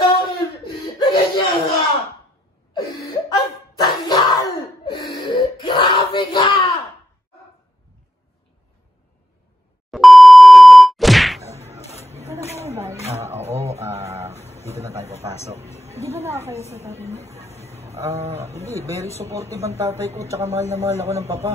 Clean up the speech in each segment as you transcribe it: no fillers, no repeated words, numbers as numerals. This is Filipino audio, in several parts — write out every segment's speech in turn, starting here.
sa akin na ganyan ka! Ang tagal! Grabe ka! Ano ka ba? Oo, dito na tayo papasok. Di ba nakakayo sa tatay mo? Hindi, very supportive ang tatay ko, tsaka mahal na mahal ako ng papa.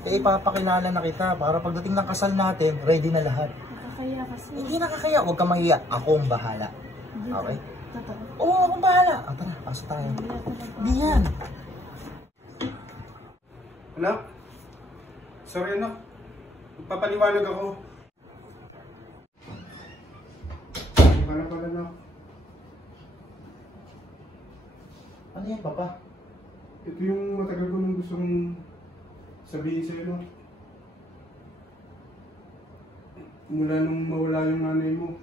Eh, ipapakilala na kita para pagdating ng kasal natin, ready na lahat. Nakakaya kasi. Hindi nakakaya, huwag ka mahiya. Ako ang bahala. Hindi, Okay? totoo. Oo, ako ang bahala. Tara, pasok tayo. Hindi yan. Anak? Sorry anak. Magpapaliwanag ako. Ano pala anak? Ano yan, papa? Ito yung matagal ko nung gustong sabihin sa'yo, no? Mula nung mawala yung nanay mo,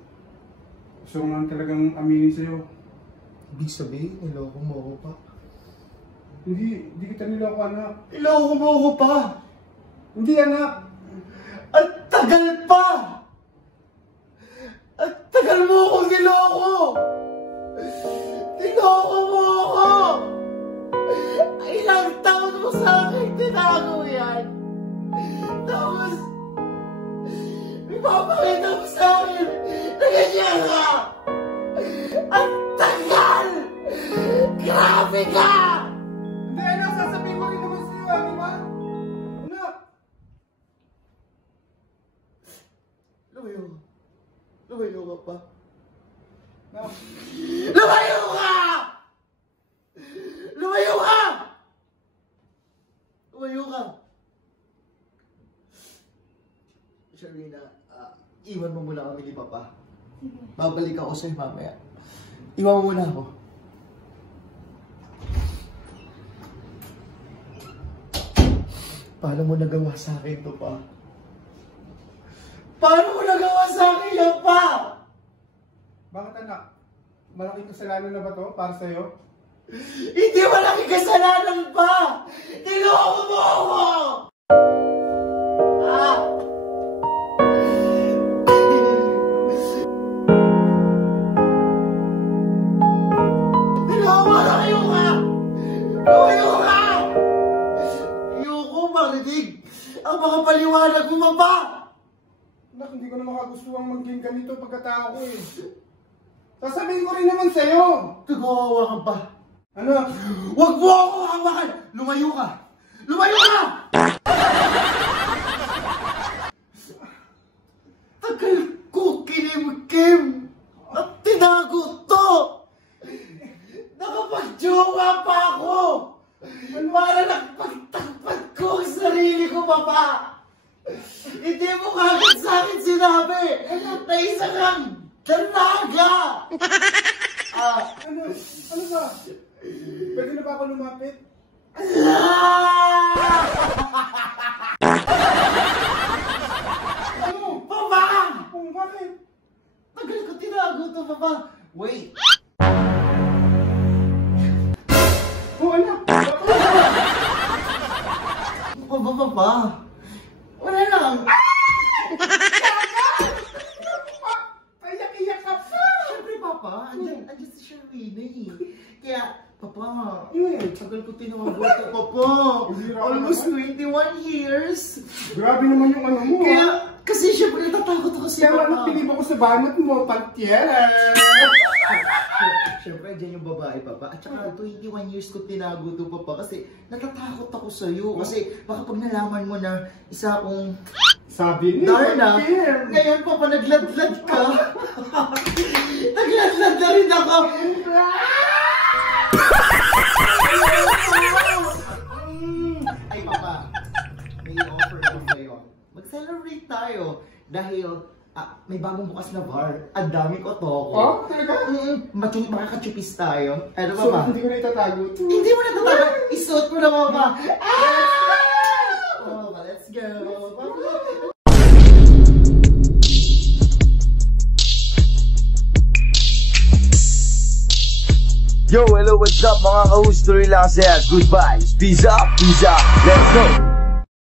gusto ko nga talagang aminin sa'yo. Ibig sabihin, niloko mo ako pa. Hindi kita niloko anak. Niloko mo ako pa! Hindi anak! Ang tagal pa! Ang tagal mo akong niloko! Niloko mo ako! Ilang taon mo sa akin tinago yan! Tapos, ipapakita mo sa akin na ganyan ka! Ang tagal! Grabe ka! Hindi anak, sasabihin ko rin naman sa'yo, di ba? Anak! Lumayo. Lumayo ka pa. Anak! Lumayo ka! Lumayo ka! Lumayo ka! Sharina, iwan mo muna kami ni Papa. Babalik ako sa'yo mamaya. Iwan mo muna ako. Paano mo nagawa sa akin to, Pa? Paano mo nagawa sa akin yan, Pa? Bakit anak? Malaking kasalanan na ba to para sa'yo? Hindi malaking kasalanan pa! Niloko mo ako! Niloko! Lumayo ka! Lumayo ka! Ayoko marinig ang mga paliwanag mo, Papa! Anak, hindi ko na makagustuhan maging ganito pagkatao ko eh. Sasabihin ko rin naman sa'yo! Nagawawa ka pa. Anak! Huwag mo ako hawakan! Lumayo ka! Lumayo ka! Tagal ko kinimkim at tinago to! Nakapag-jowa pa ako! Para nagpagtakpat ko ang sarili ko, Papa! Hindi mo kagad sa akin sinabi na isa kang dalaga! Ano ba? Pwede na ba ako lumapit? Ano? Papa! Kung bakit? Tagal ko tinago to, Papa! Wait! Oh anak! Papa! Wala lang! Iyak-iyak ka pa! Siyempre, Papa, andyan si Sharina eh. Kaya, Papa, tagal ko tinago to, Papa. Almost 21 years. Grabe naman yung ano mo. Kaya, kasi siyempre natatakot ako si Kaya Papa. ano, pinib ako sa banat mo, Pantiera. Siyempre, dyan yung babae, Papa. At saka 21 years ko tinago to, Papa. Kasi natatakot ako sa'yo. Kasi baka pag nalaman mo na isa akong Sabi niya, Darna, Pantiera. ngayon, Papa, nagladlad ka. Nagladlad na rin ako. Ay, Papa, may offer ako sa'yo. Mag-celebrate tayo. Dahil may bagong bukas na bar. Ang dami ko toko. Oh, talaga? Makakachupis tayo. Ano, So, Papa? hindi ko na itatago. Hindi mo na tataga. Isuot mo na, Papa. Oh, let's go. Yo, hello, what's up mga ka-host? Tuloy lang saya. Goodbye. Peace up. Let's go.